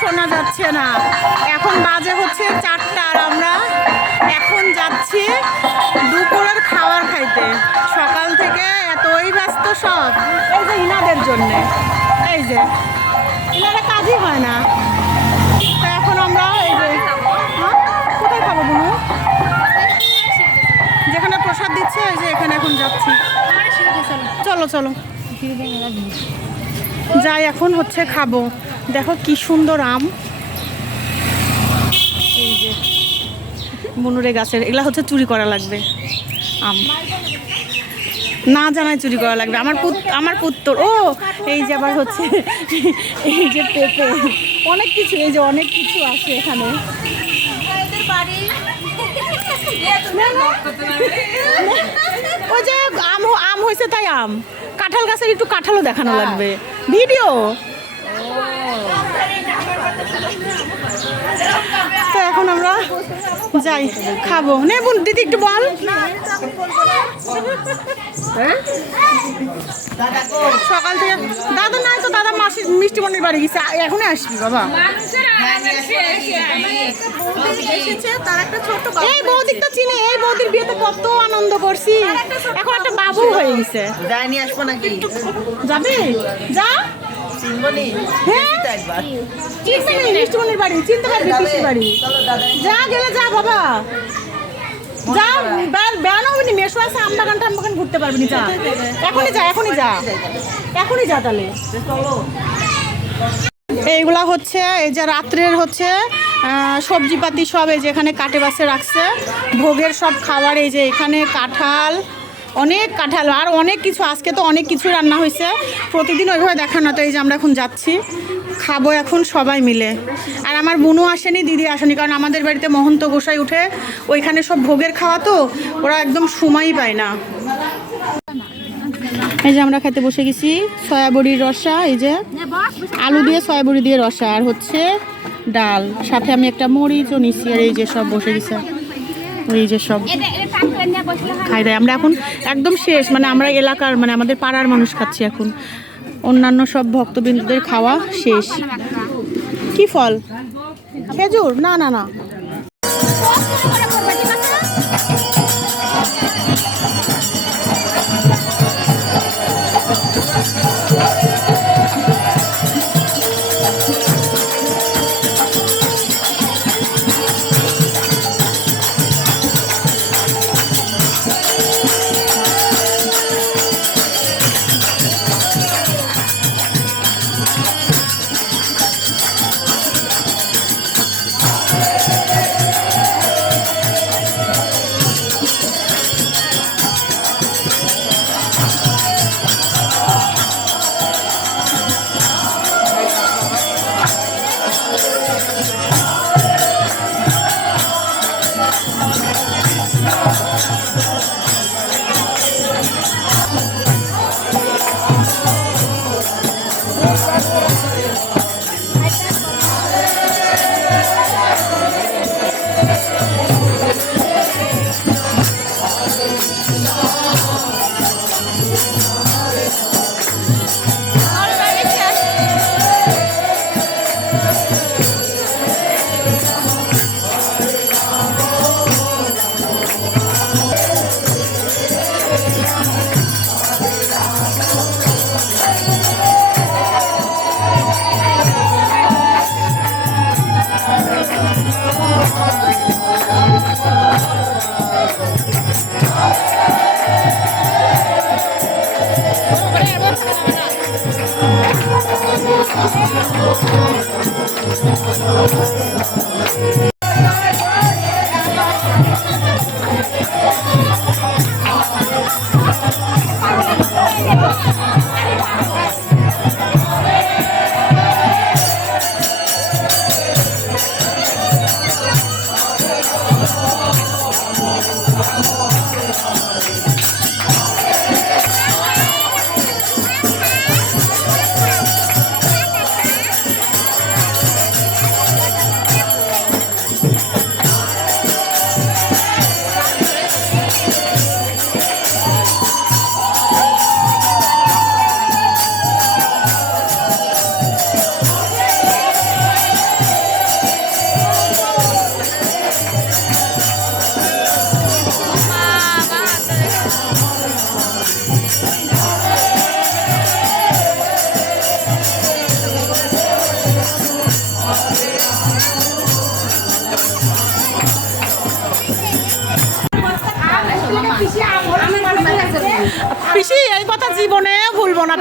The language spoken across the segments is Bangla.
শোনা যাচ্ছে না। এখন বাজে হচ্ছে 4টা আর আমরা এখন যাচ্ছি দুপুরের খাবার খাইতে। সকাল থেকে এতই ব্যস্ত সব, এই যে ইনাদের জন্যে, এই যে ইনারা কাজই হয় না। তো এখন আমরা এই যে কোথায় খাবো বুনু? যেখানে প্রসাদ দিচ্ছে ওই যে এখানে এখন যাচ্ছি। চলো চলো যাই, এখন হচ্ছে খাবো। দেখো কি সুন্দর আম, এই যে মনুরে গাছের, এগুলা হচ্ছে চুরি করা লাগবে আম, না জানাই চুরি করা লাগবে। আমার পুত্র ও এই যে আবার হচ্ছে এই যে পেঁপে, অনেক কিছু, এই যে অনেক কিছু আছে এখানে। ওই যে আম হয়েছে তাই আম, কাঁঠাল গাছের একটু কাঁঠালও দেখানো লাগবে ভিডিও। তো এখন আমরা যাই খাবো। নে বোন দিদি একটু বল। সকাল থেকে দাদা নাই তো, দাদা মিষ্টি মনির বাড়ি গেছে, এখনই আসবি বাবা। এই বৌদিক তো চিনি, এই বৌদির বিয়েতে কত আনন্দ করছি, এখন একটা বাবু হয়ে গেছে। আসবো নাকি? যাবে যা, মিষ্টি মনির বাড়ি চিনতে পারবি, পিসির বাড়ি যা, গেলে যা বাবা যা, বেড়ানো হবে নি, মেশো আছে, আম বাগান ঘুরতে পারবি না, যা এখনই যা, এখনই যা তাহলে। এইগুলা হচ্ছে এই যে রাত্রের হচ্ছে সবজিপাতি সব, এই যে এখানে কাটে বাসে রাখছে ভোগের সব খাবার। এই যে এখানে কাঁঠাল, অনেক কাঁঠাল আর অনেক কিছু, আজকে তো অনেক কিছু রান্না হয়েছে, প্রতিদিন ওইভাবে দেখা না। তো এই যে আমরা এখন যাচ্ছি খাবো এখন সবাই মিলে। আর আমার বোনও আসেনি, দিদি আসেনি, কারণ আমাদের বাড়িতে মহন্ত গোসাই উঠে, ওইখানে সব ভোগের খাওয়া, তো ওরা একদম সময়ই পায় না। এই যে আমরা খেতে বসে গেছি সয়াবড়ির রসা, এই যে আলু দিয়ে সয়াবড়ি দিয়ে রসা, আর হচ্ছে ডাল, সাথে আমি একটা মরিচও নিচ্ছি। আর এই যে সব বসে গেছে, এই যে সব খাই দেয়। আমরা এখন একদম শেষ, মানে আমরা এলাকার, মানে আমাদের পাড়ার মানুষ খাচ্ছি এখন, অন্যান্য সব ভক্তবৃন্দদের খাওয়া শেষ। কি ফল? খেজুর? না না না,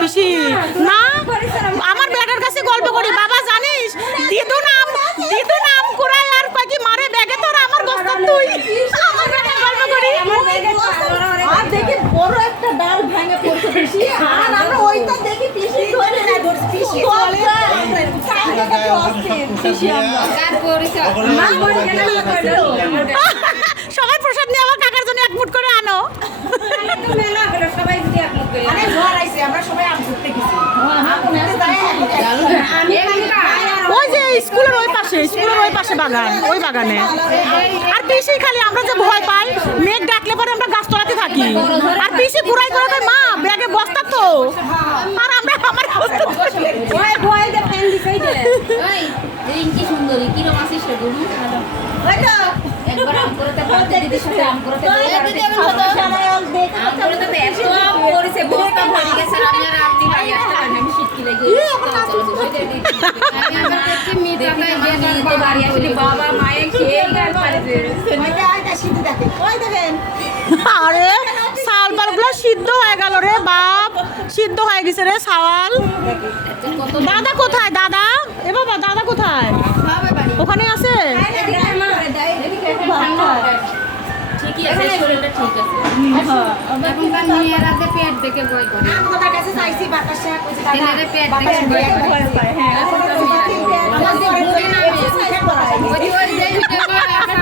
পিসি না আমার বেটার কাছে গল্প করি বাবা জানিস দিদু নাম কুড়াই আর কয় কি মারে ব্যাগে তোর আমার বস্তা তুই আমার বেটার গল্প করি আর দেখি বড় একটা ডাল ভেঙে পড়ছে পিসি আর আমরা ওইটা দেখি পিসি ধরে না ধরছি পিসি বলে চাইটাকে অস্থির পিসি আমরা কার করিস না বলে গেল সবাই প্রসাদ নিয়ে আমার কাকার জন্য এক মুঠ করে আনো তো মেলা হলো সবাই যদি এক মুঠ করে আরে ঘর আইছে আমরা সবাই আম ঘুরতে গেছি আমি ওই যে স্কুলের ওই পাশে বাগান ওই বাগানে আর পিসি খালি আমরা যে ভয় পাই মেঘ ডাকলে পরে আমরা গাছতলাতে থাকি আর পিসি ঘুরাই করে কয়, মা ব্যাগে বস্তা তো আর আমরা আমার বস্তা ওই ভয় দে ফ্যান দিছাই দে ওই এই কি সুন্দরী কি রকম আছিস রে গুরু ওই তো একবার আম করতে পারতে দিদির সাথে আম করতে সময় অল দেখ আম করতে তো এত আম করেছে বস্তা ভরে গেছে আমি আর আপনি বাড়ি আসতে পারি না আমি শিটকি লাগে আমি আমার দেখি মিটাকায় গেলি তো বাড়ি আসলে বাবা মায়ে খেয়ে গেল পারে ওইটা আইটা সিদ্ধ দেখে ওই দেখেন আরে শাল পালগুলো সিদ্ধ হয়ে গেল রে বাপ সিদ্ধ হয়ে গেছে রে শাওয়াল দাদা কোথায় দাদা এ বাবা দাদা কোথায় ওখানে আছে ঠিকই আছে শরীরটা ঠিক আছে এখনকার মেয়েরা যে পেট দেখে ভয় করে আমাদের কাছে চাইছি বাতাসা কইছে ছেলেদের পেট দেখে ভয় করে হ্যাঁ আমাদের বুড়ি না ওই যে ভিডিও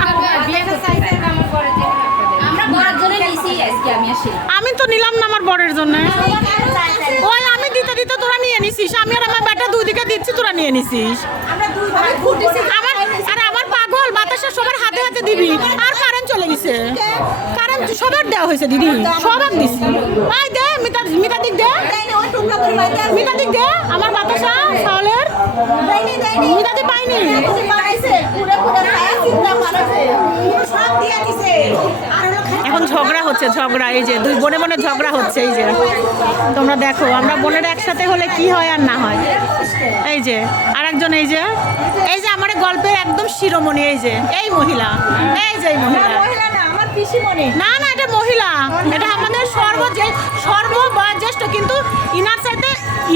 আমরা বিয়ে করতে আমার পরে যে আমরা বড় জন্য নিছি আজকে আমি আসি আমি তো নিলাম না আমার বরের জন্য ওই আমি দিতে তোরা নিয়ে নিছিস আমি আর আমার বেটা দুই দিকে দিচ্ছি তোরা নিয়ে নিছিস আমরা দুই ভাই ফুটেছি আমার পাগল বাতাসা সবার হাতে হাতে দিবি আর কারেন্ট চলে গেছে কারেন্ট সবার দেওয়া হয়েছে দিদি সবার দিছি আই দে মিতা দিক দে ওই টুকরা করে বাইতে মিতা দিক দে আমার বাতাসা চাউলের দেয়নি মিতা দি পাইনি বানাইছে পুরো খায়া চিন্তা মারাছে সব দিয়া দিছে আর হলো এখন ঝগড়া হচ্ছে এই যে দুই বোনে ঝগড়া হচ্ছে এই যে তোমরা দেখো আমরা বোনেরা একসাথে হলে কি হয় আর না হয় এই যে আরেকজন এই যে আমার গল্পের একদম শিরোমণি এই মহিলা এই মহিলা না আমার পিসিমণি না এটা মহিলা এটা আমাদের সর্ববয়োজ্যেষ্ঠ কিন্তু ইনার সাথে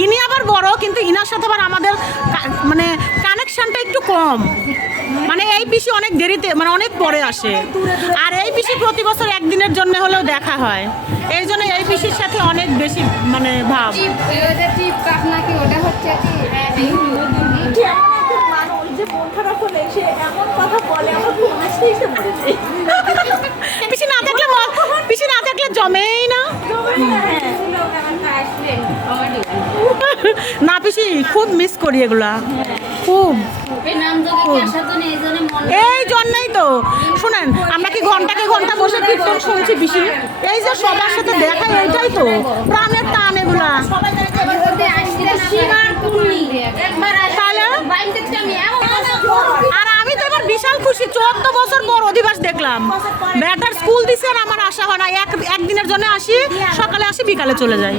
ইনি আবার বড় কিন্তু ইনার সাথে আবার আমাদের মানে কানেকশনটা একটু কম মানে এই পিসি অনেক দেরিতে মানে অনেক পরে আসে আর এই পিসি প্রতি বছর একদিনের জন্য হলেও দেখা হয় এই জন্য এই পিসির সাথে অনেক বেশি মানে ভাব ওদের টিপ কাপ নাকি ওটা হচ্ছে কি এমন একটা মানুষ যে মন খারাপ হলে সে এমন কথা বলে আমার খুব হাসতেই সে পড়েছে পিসি না থাকলে জমেই না না পিসি খুব মিস করি এগুলা খুব এই জন্যই তো শুনেন আমরা কি ঘন্টাকে ঘন্টা বসে কীর্তন শুনছি পিসি এই যে সবার সাথে দেখা এইটাই তো প্রাণের টান এগুলা আর আমি তো এবার বিশাল খুশি 14 বছর পর অধিবাস দেখলাম ব্যাটার স্কুল দিছে আর আমার আশা হয় না একদিনের জন্য আসি সকালে আসি বিকালে চলে যাই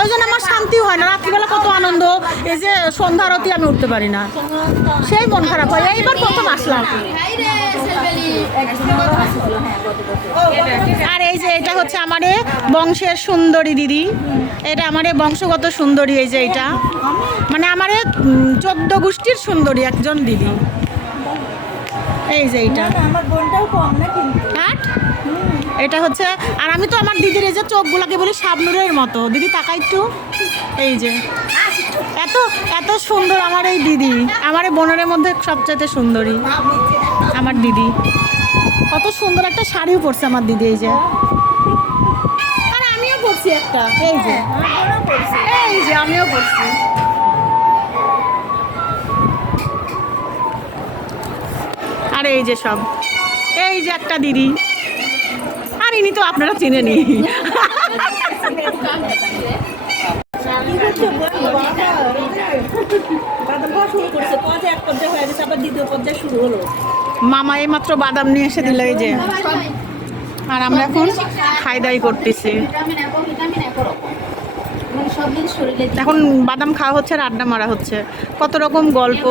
ওই জন্য আমার শান্তি হয় না রাত্রিবেলা কত আনন্দ এই যে সন্ধ্যা আরতি আমি উঠতে পারি না সেই মন খারাপ হয় এইবার প্রথম আসলাম আর এই যে এটা হচ্ছে আমার বংশের সুন্দরী দিদি এটা আমার বংশগত সুন্দরী এই যে এটা মানে আমার 14 গোষ্ঠীর সুন্দরী একজন দিদি এই যে এইটা আমার বোনটাও কম না কিন্তু এটা হচ্ছে আর আমি তো আমার দিদির এই যে চোখগুলোকে বলি শাবনুরের মতো দিদি তাকাই একটু এই যে এত সুন্দর আমার এই দিদি আমার এই বোনের মধ্যে সবচেয়ে সুন্দরী আমার দিদি কত সুন্দর একটা শাড়িও পরছে আমার দিদি এই যে আর আমিও পরছি একটা এই যে আমিও পরছি আর এই যে সব এই যে একটা দিদি আর ইনি তো আপনারা চিনেনি মামা এই মাত্র বাদাম নিয়ে এসে দিল এই যে আর আমরা এখন খাই দাই করতেছি এখন বাদাম খাওয়া হচ্ছে আর আড্ডা মারা হচ্ছে কত রকম গল্প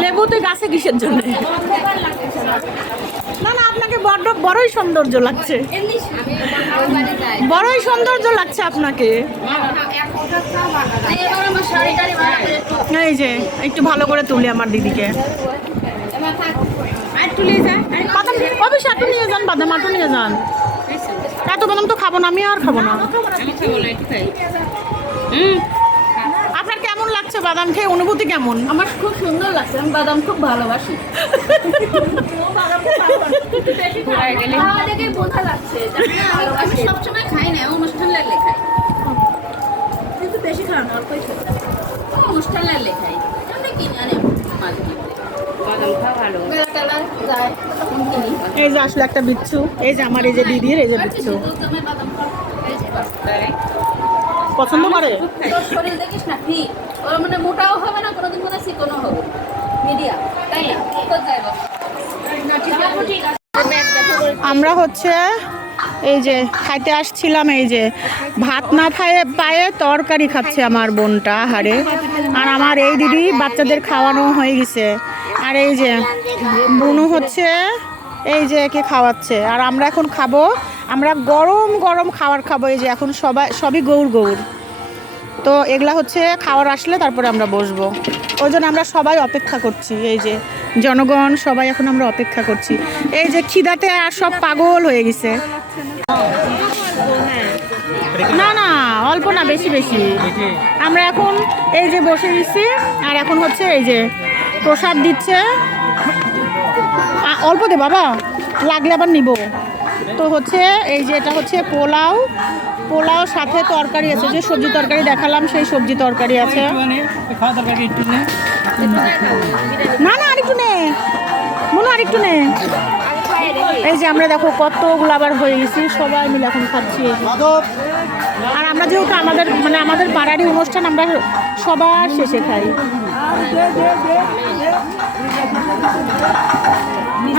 লেবু তুই গাছে কিসের জন্য না না, আপনাকে বড়ই সৌন্দর্য লাগছে, এমনি আমি ওই বাড়ি যাই বড়ই সৌন্দর্য লাগছে আপনাকে। এবার আমার শাড়ি টাড়ি ভালো করে একটু এই যে একটু ভালো করে তুলি আমার দিদিকে। এবার থাক আর তুলে যায় বাদাম অবশ্যই একটু নিয়ে যান, বাদাম আটু নিয়ে যান। এত বাদাম তো খাবো না, আমি আর খাবো না। আমি খাবো না একটু খাই আপনার কেমন লাগছে বাদাম খেয়ে, অনুভূতি কেমন? আমার খুব সুন্দর লাগছে, আমি বাদাম খুব ভালোবাসি। ঘোরায় গেলে খাওয়া দেখে বোঝা যাচ্ছে যে আমি আমি সবসময় খাই না, অনুষ্ঠান লাগলে খাই। কিন্তু বেশি খাওয়া না, অল্পই খাই। অনুষ্ঠান লাগলে খাই, এমনি কিনে আনি মাঝে মধ্যে। বাদাম খাওয়া ভালো। মেলা টেলা যায়, তখন কিনি। এই যে আসলে একটা বিচ্ছু, এই যে আমার এই যে দিদির এই যে আর বিচ্ছু কিছু তো আমি বাদাম খাওয়া এই যে তাই পছন্দ করে। তোর শরীর দেখিস না ঠিক, ওর মানে মোটাও হবে না কোনোদিন, মনে চিকনও হবে, মিডিয়াম, তাই না? তো যাই হোক। ঠিক আছে। আমরা হচ্ছে এই যে খাইতে আসছিলাম, এই যে ভাত না খায়ে পায়ে তরকারি খাচ্ছে আমার বোনটা হারে। আর আমার এই দিদি বাচ্চাদের খাওয়ানো হয়ে গেছে, আর এই যে বুনু হচ্ছে এই যে একে খাওয়াচ্ছে। আর আমরা এখন খাবো, আমরা গরম গরম খাবার খাবো। এই যে এখন সবই গৌর গৌর, তো এগুলা হচ্ছে খাওয়ার আসলে তারপরে আমরা বসবো। ওই জন্য আমরা সবাই অপেক্ষা করছি, এই যে জনগণ সবাই এখন আমরা অপেক্ষা করছি। এই যে খিদাতে আর সব পাগল হয়ে গেছে। না না, অল্প না, বেশি বেশি। আমরা এখন এই যে বসে গেছি, আর এখন হচ্ছে এই যে প্রসাদ দিচ্ছে। অল্প দে বাবা, লাগলে আবার নিব। তো হচ্ছে এই যে এটা হচ্ছে পোলাও, পোলাও সাথে তরকারি আছে, যে সবজি তরকারি দেখালাম সেই সবজি তরকারি আছে। না না, আরেকটু নে মনে, আরেকটু নে। এই যে আমরা দেখো কতগুলো আবার হয়ে গেছি, সবাই মিলে এখন খাচ্ছি। আর আমরা যেহেতু আমাদের মানে আমাদের পাড়ারই অনুষ্ঠান, আমরা সবার শেষে খাই।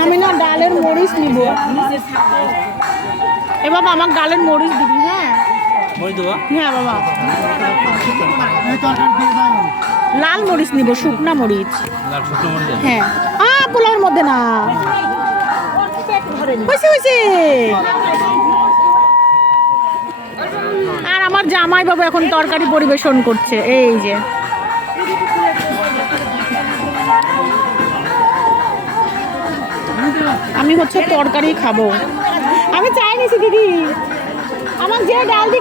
আমি না ডালের মরিচ নিব। এ বাবা, আমার ডালের মরিচ দিবি? হ্যাঁ হ্যাঁ বাবা, লাল মরিচ নিব, শুকনা মরিচ। হ্যাঁ, পোলাওর মধ্যে না, হয়েছে হয়েছে। আর আমার জামাই বাবু এখন তরকারি পরিবেশন করছে, এই যে আমি হচ্ছে তরকারি খাবো। আমি চাই নিছি দিদি, আমার যে ডাল দি